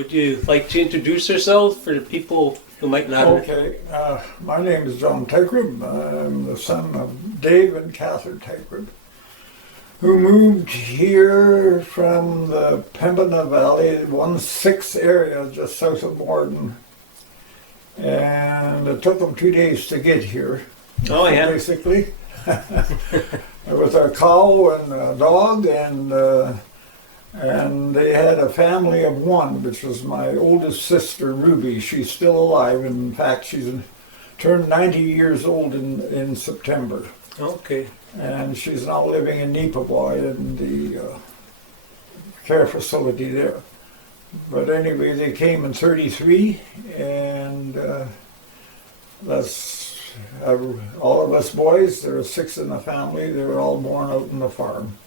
Would you like to introduce yourself for the people who might not? Okay, my name is John Teichrib. I'm the son of Dave and Catherine Teichrib, who moved here from the Pembina Valley, 1/6 area just south of Morden. And it took them 2 days to get here. Oh, yeah. Basically. With a cow and a dog, and they had a family of one, which was my oldest sister, Ruby. She's still alive. In fact, she's turned 90 years old in September. Okay. And she's now living in Neepawa in the care facility there. But anyway, they came in 33, and that's all of us boys. There were 6 in the family. They were all born out on the farm.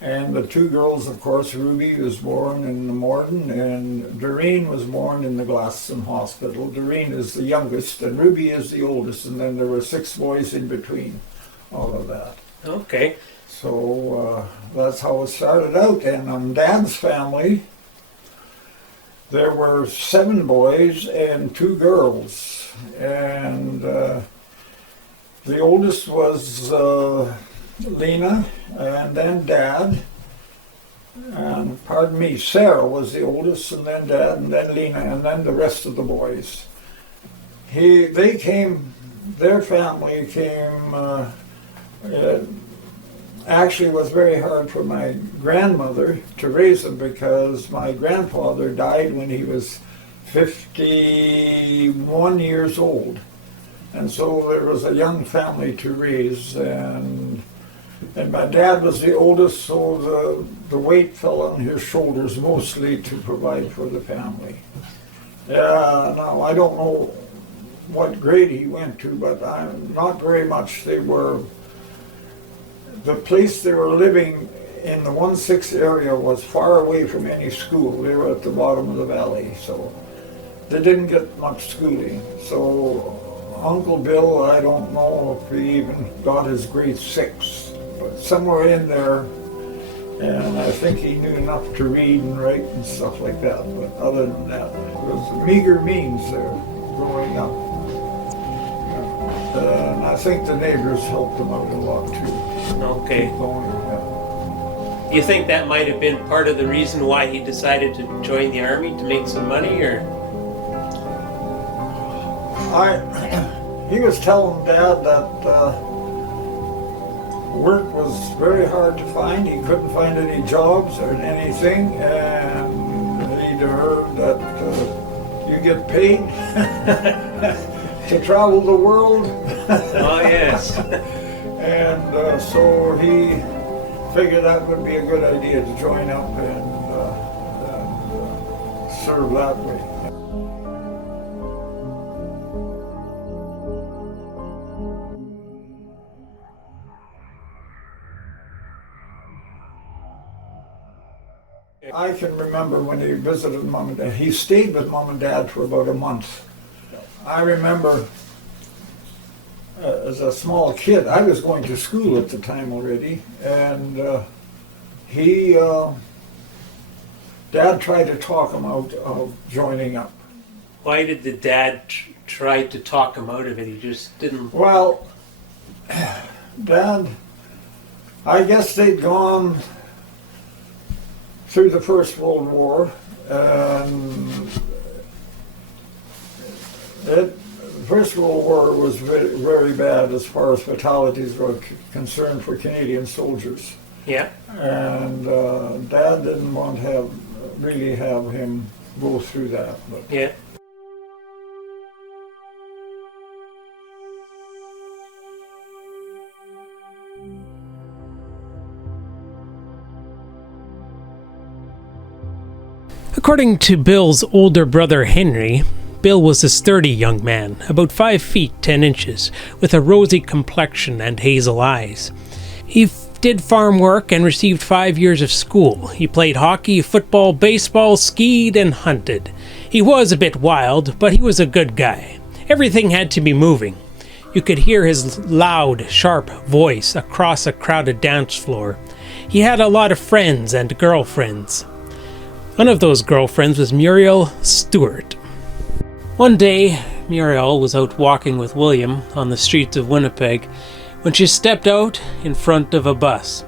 And the 2 girls, of course, Ruby was born in the Morden, and Doreen was born in the Glasson Hospital. Doreen is the youngest, and Ruby is the oldest, and then there were 6 boys in between all of that. Okay. So that's how it started out. And on Dad's family, there were 7 boys and 2 girls. And the oldest was Lena, and then Dad, and pardon me, Sarah was the oldest, and then Dad, and then Lena, and then the rest of the boys. Their family came, actually was very hard for my grandmother to raise them, because my grandfather died when he was 51 years old. And so there was a young family to raise, and my dad was the oldest, so the weight fell on his shoulders mostly to provide for the family. Now I don't know what grade he went to, but not very much. The place they were living in the 1/6 area was far away from any school. They were at the bottom of the valley, so they didn't get much schooling. So Uncle Bill, I don't know if he even got his grade 6, but somewhere in there, and I think he knew enough to read and write and stuff like that. But other than that, it was meager means there growing up. And I think the neighbors helped him out a lot too. Okay. Do you think that might have been part of the reason why he decided to join the army, to make some money, or? He was telling Dad that work was very hard to find. He couldn't find any jobs or anything, and he'd heard that you get paid to travel the world. Oh, yes. And so he figured that would be a good idea to join up and serve that way. I can remember when he visited Mom and Dad. He stayed with Mom and Dad for about a month. I remember as a small kid, I was going to school at the time already, and Dad tried to talk him out of joining up. Why did the dad try to talk him out of it? He just didn't. Well, Dad, I guess they'd gone through the First World War, and the First World War was very, very bad as far as fatalities were concerned for Canadian soldiers. Yeah. And Dad didn't want to really have him go through that. But yeah. According to Bill's older brother Henry, Bill was a sturdy young man, about 5 feet 10 inches, with a rosy complexion and hazel eyes. He did farm work and received 5 years of school. He played hockey, football, baseball, skied, and hunted. He was a bit wild, but he was a good guy. Everything had to be moving. You could hear his loud, sharp voice across a crowded dance floor. He had a lot of friends and girlfriends. One of those girlfriends was Muriel Stewart. One day, Muriel was out walking with William on the streets of Winnipeg when she stepped out in front of a bus.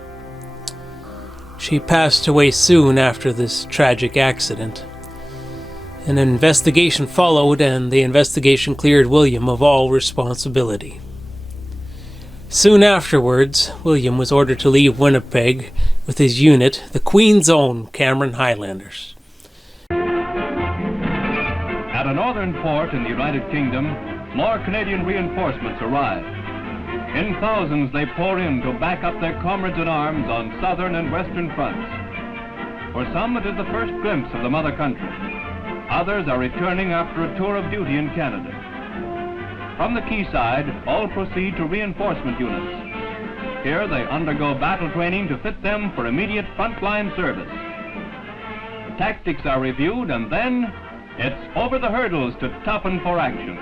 She passed away soon after this tragic accident. An investigation followed, and the investigation cleared William of all responsibility. Soon afterwards, William was ordered to leave Winnipeg with his unit, the Queen's Own Cameron Highlanders. At a northern port in the United Kingdom, more Canadian reinforcements arrive. In thousands they pour in to back up their comrades-in-arms on southern and western fronts. For some it is the first glimpse of the mother country. Others are returning after a tour of duty in Canada. From the quayside, all proceed to reinforcement units. Here they undergo battle training to fit them for immediate frontline service. Tactics are reviewed, and then it's over the hurdles to toughen for action.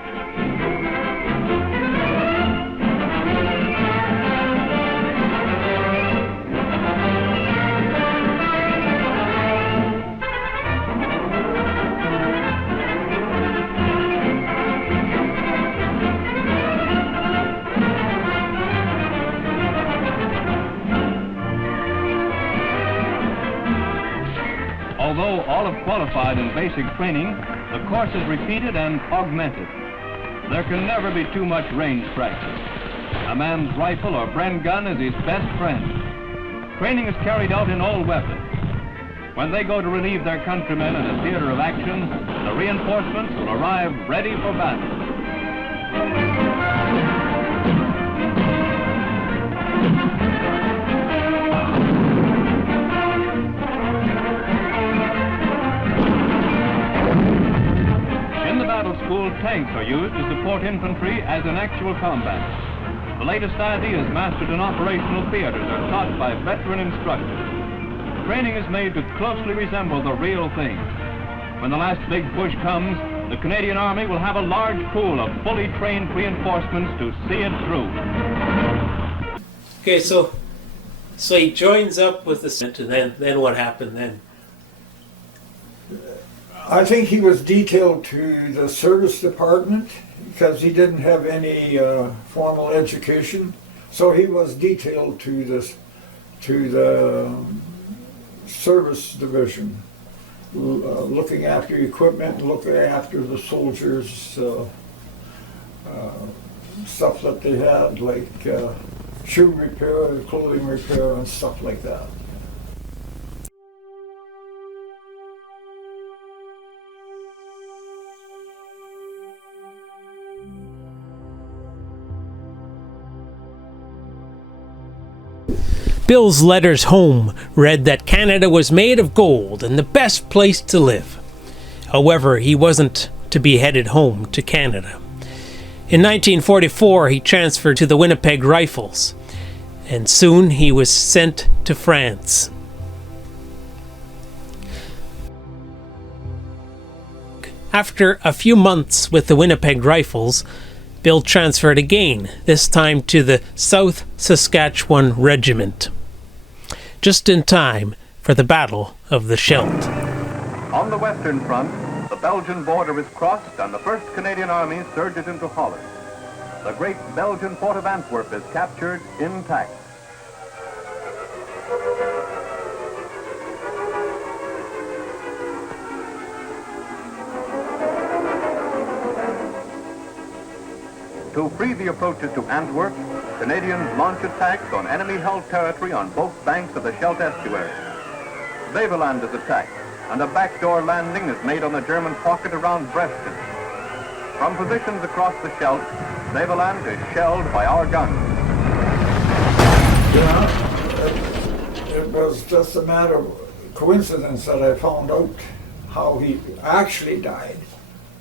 Although all have qualified in basic training, the course is repeated and augmented. There can never be too much range practice. A man's rifle or Bren gun is his best friend. Training is carried out in all weapons. When they go to relieve their countrymen in a theater of action, the reinforcements will arrive ready for battle. School tanks are used to support infantry as in actual combat. The latest ideas mastered in operational theaters are taught by veteran instructors. Training is made to closely resemble the real thing. When the last big push comes, the Canadian Army will have a large pool of fully trained reinforcements to see it through. Okay, so he joins up with the and then what happened then? I think he was detailed to the service department because he didn't have any formal education. So he was detailed to the service division, looking after equipment, looking after the soldiers, stuff that they had, like shoe repair, clothing repair, and stuff like that. Bill's letters home read that Canada was made of gold and the best place to live. However, he wasn't to be headed home to Canada. In 1944, he transferred to the Winnipeg Rifles, and soon he was sent to France. After a few months with the Winnipeg Rifles, Bill transferred again, this time to the South Saskatchewan Regiment, just in time for the Battle of the Scheldt. On the Western Front, the Belgian border is crossed and the 1st Canadian Army surges into Holland. The great Belgian port of Antwerp is captured intact. To free the approaches to Antwerp, Canadians launch attacks on enemy-held territory on both banks of the Scheldt estuary. Beveland is attacked, and a backdoor landing is made on the German pocket around Brest. From positions across the Scheldt, Beveland is shelled by our guns. Yeah, it was just a matter of coincidence that I found out how he actually died.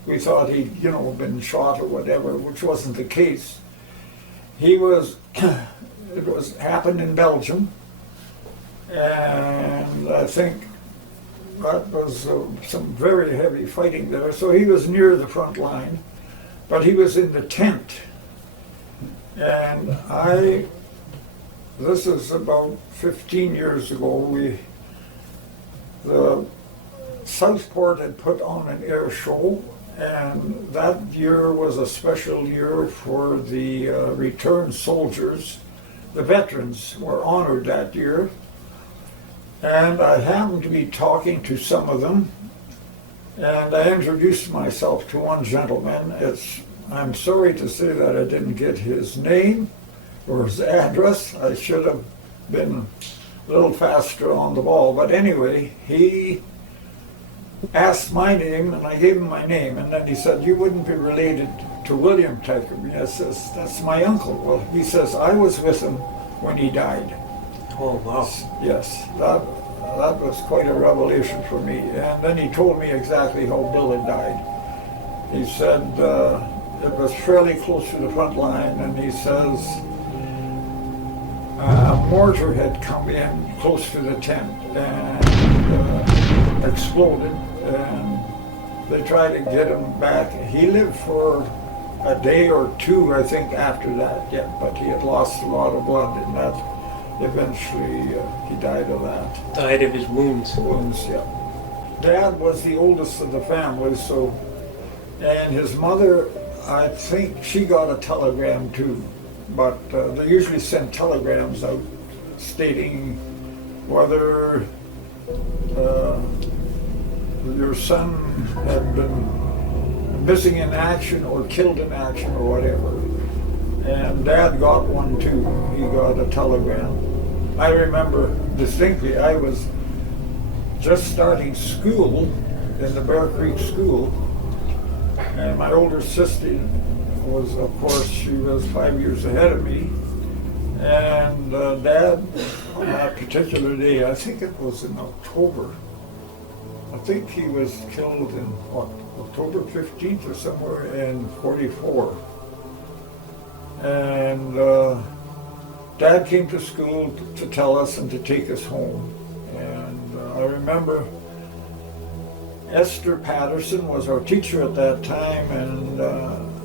We thought he'd, been shot or whatever, which wasn't the case. It happened in Belgium, and I think that was some very heavy fighting there. So he was near the front line, but he was in the tent. And this is about 15 years ago, the Southport had put on an air show, and that year was a special year for the returned soldiers. The veterans were honored that year, and I happened to be talking to some of them, and I introduced myself to one gentleman. I'm sorry to say that I didn't get his name or his address. I should have been a little faster on the ball, but anyway, he asked my name, and I gave him my name, and then he said, "You wouldn't be related to William Teichrib?" I says, "That's my uncle." Well, he says, "I was with him when he died." Oh, wow. Yes, that was quite a revelation for me. And then he told me exactly how Bill had died. He said it was fairly close to the front line, and he says a mortar had come in close to the tent and exploded, and they tried to get him back. He lived for a day or two, I think, after that, yeah, but he had lost a lot of blood, and that eventually he died of that. Died of his wounds. Wounds, yeah. Dad was the oldest of the family, so, and his mother, I think she got a telegram too, but they usually send telegrams out stating whether your son had been missing in action or killed in action or whatever. And Dad got one too. He got a telegram. I remember distinctly, I was just starting school in the Bear Creek School, and my older sister was, of course, she was 5 years ahead of me. And Dad, on that particular day, I think it was in October, I think he was killed in, what, October 15th or somewhere in 44. And Dad came to school to tell us and to take us home. And I remember Esther Patterson was our teacher at that time, and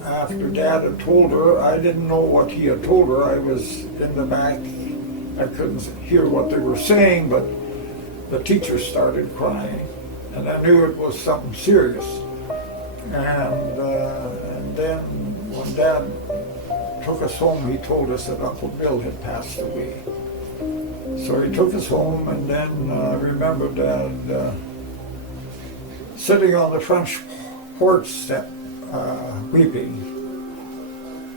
after Dad had told her, I didn't know what he had told her. I was in the back. I couldn't hear what they were saying, but the teacher started crying, and I knew it was something serious. And then when Dad took us home, he told us that Uncle Bill had passed away. So he took us home, and then I remember Dad sitting on the front porch step weeping.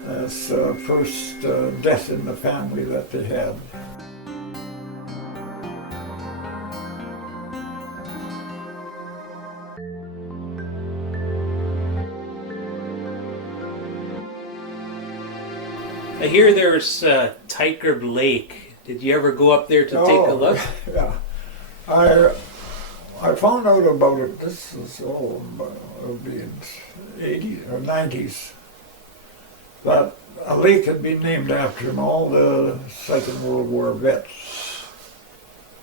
That's the first death in the family that they had. I hear there's Teichrib Lake. Did you ever go up there to take a look? Yeah. I found out about it, this is, it'll be in 80s or 90s, that a lake had been named after him. All the Second World War vets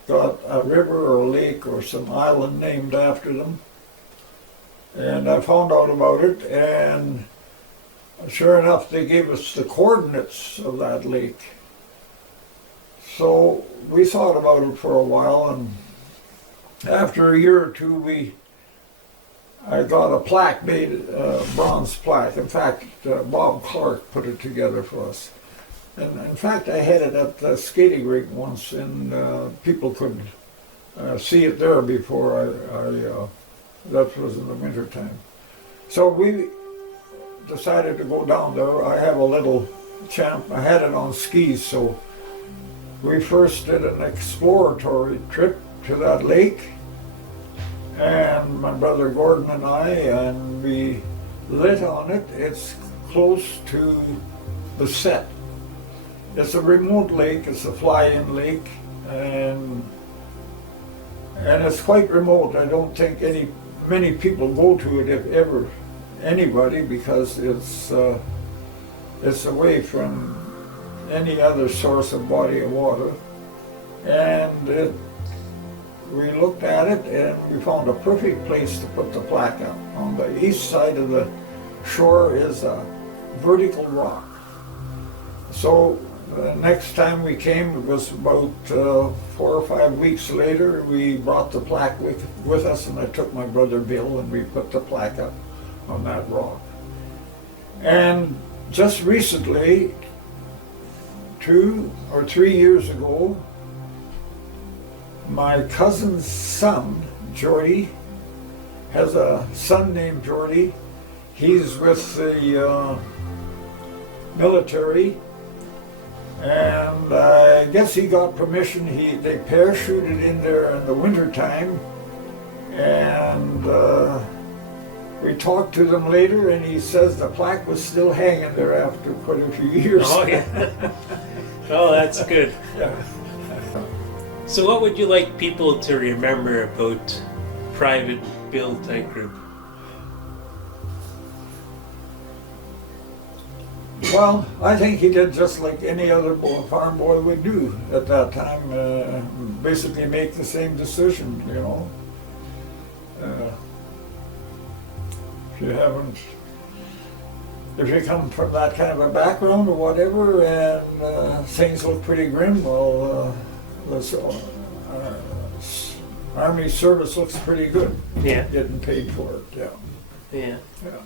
got a river or a lake or some island named after them. And I found out about it, and sure enough, they gave us the coordinates of that lake. So we thought about it for a while, and after a year or two, I got a plaque made, a bronze plaque. In fact, Bob Clark put it together for us. And in fact, I had it at the skating rink once, and people could see it there before that was in the winter time. So we decided to go down there. I have a little champ, I had it on skis, so we first did an exploratory trip to that lake, and my brother Gordon and and we lit on it. It's close to the set. It's a remote lake, it's a fly-in lake, and it's quite remote. I don't think many people go to it, if ever anybody, because it's away from any other source of body of water. And we looked at it, and we found a perfect place to put the plaque up. On the east side of the shore is a vertical rock. So The next time we came, it was about 4 or 5 weeks later. We brought the plaque with us, and I took my brother Bill, and we put the plaque up on that rock. And just recently, 2 or 3 years ago, my cousin's son, Jordy, has a son named Jordy. He's with the military, and I guess he got permission. They parachuted in there in the wintertime, and we talked to them later, and he says the plaque was still hanging there after quite a few years. Oh, yeah. Oh, that's good. Yeah. So what would you like people to remember about Private Bill Teichrib? Well, I think he did just like any other farm boy would do at that time, basically make the same decision, you know. If you come from that kind of a background or whatever, and things look pretty grim, well, Army service looks pretty good. Yeah. Getting paid for it, yeah. Yeah. Yeah.